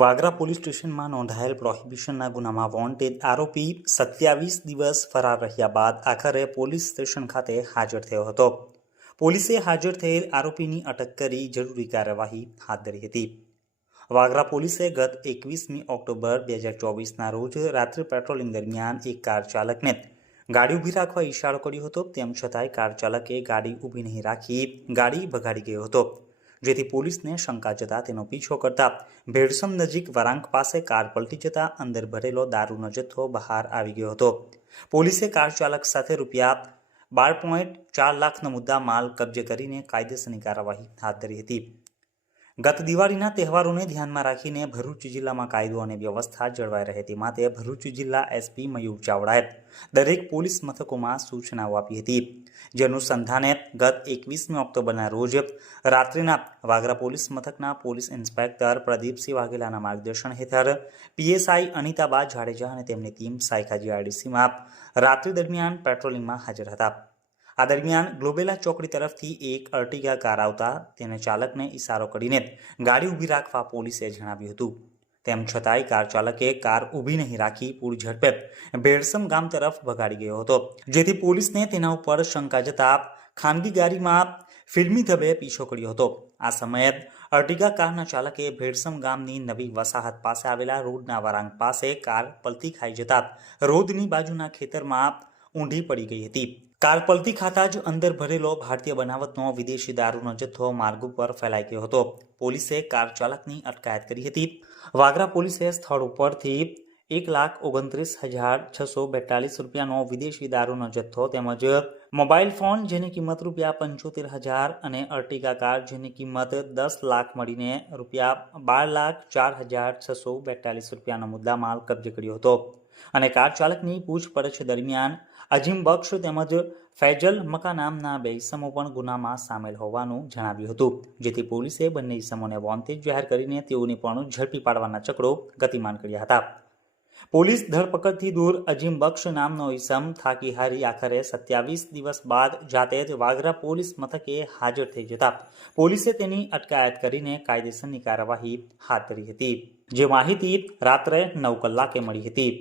Vagra police સ્ટેશનમાં નોંધાયેલ પ્રોહિબિશનના ગુનામાં વોન્ટેડ આરોપી 27 દિવસ ફરાર રહ્યા બાદ આખરે પોલીસ સ્ટેશન ખાતે હાજર થયો હતો. પોલીસે હાજર થયેલ આરોપીની અટક કરી જરૂરી કાર્યવાહી હાથ ધરી હતી. વાગરા પોલીસે ગત 21મી ઓક્ટોબર 2024ના રોજ રાત્રે પેટ્રોલિંગ દરમિયાન એક કાર ચાલકને ગાડી ઊભી રાખવા ઇશારો કર્યો હતો. તેમ છતાંય કાર ચાલકે ગાડી ઊભી નહીં રાખી ગાડી ભગાડી ગયો હતો, જેથી પોલીસને શંકા જતા તેનો પીછો કરતા ભેડસમ નજીક વરાંક પાસે કાર પલટી જતા અંદર ભરેલો દારૂનો જથ્થો બહાર આવી ગયો હતો. પોલીસે કાર ચાલક સાથે ₹12.4 લાખનો મુદ્દા માલ કબજે કરીને કાયદેસરની કાર્યવાહી હાથ ધરી હતી. ગત દિવાળીના તહેવારોને ધ્યાનમાં રાખીને ભરૂચ જિલ્લામાં કાયદો અને વ્યવસ્થા જળવાઈ રહે તે માટે ભરૂચ જિલ્લા એસપી મયુર ચાવડાએ દરેક પોલીસ મથકોમાં સૂચનાઓ આપી હતી. જે અનુસંધાને ગત 21મી ઓક્ટોબરના રોજ રાત્રિના વાગરા પોલીસ મથકના પોલીસ ઇન્સ્પેક્ટર પ્રદીપસિંહ વાઘેલાના માર્ગદર્શન હેઠળ પીએસઆઈ અનિતાબા જાડેજા અને તેમની ટીમ સાયખાજી આરડીસીમાં રાત્રિ દરમિયાન પેટ્રોલિંગમાં હાજર હતા. આ દરમિયાન ગ્લોબેલા ચોકડી તરફથી એક અર્ટિગા કાર આવતા તેને ચાલકને ઇશારો કરીને ગાડી ઊભી રાખવા પોલીસે જણાવ્યું હતું. તેમ છતાંય કાર ચાલકે કાર ઊભી નહીં રાખી પૂરી ઝડપે ભેડસમ ગામ તરફ ભગાડી ગયો હતો, જેથી પોલીસને તેના ઉપર શંકા જતા ખાનગી ગાડીમાં ફિલ્મી ઢબે પીછો કર્યો હતો. આ સમયે અર્ટિગા કારના ચાલકે ભેડસમ ગામની નવી વસાહત પાસે આવેલા રોડના વરાંક પાસે કાર પલટી ખાઈ જતા રોડની બાજુના ખેતરમાં ઊંધી પડી ગઈ હતી. કાર પલટી ખાતા જ અંદર ભરેલો ભારતીય બનાવટનો વિદેશી દારૂનો જથ્થો માર્ગ ઉપર ફેલાઈ ગયો હતો. પોલીસે કાર ચાલકની અટકાયત કરી હતી. વાગરા પોલીસે સ્થળ ઉપરથી ₹1,29,642નો વિદેશી દારૂનો જથ્થો તેમજ મોબાઈલ ફોન જેની કિંમત ₹75,000 અને અર્ટિગા કાર જેની કિંમત 10 લાખ મળીને ₹12,04,642નો મુદ્દામાલ કબજે કર્યો હતો. અને કાર ચાલકની પૂછપરછ દરમિયાન અજીમ બક્ષ તેમજ ફૈજલ મકા નામના બે ઇસમો પણ ગુનામાં સામેલ હોવાનું જણાવ્યું હતું, જેથી પોલીસે બંને ઇસમોને વોન્ટેડ જાહેર કરીને તેઓને પણ ઝડપી પાડવાના ચક્રો ગતિમાન કર્યા હતા. પોલીસ ધરપકડથી દૂર અજીમ બક્ષ નામનો ઇસમ થાકી હારી આખરે 27 દિવસ બાદ જાતે જ વાગરા પોલીસ મથકે હાજર થઈ જતા પોલીસે તેની અટકાયત કરીને કાયદેસરની કાર્યવાહી હાથ ધરી હતી. જે માહિતી રાત્રે 9 કલાકે મળી હતી.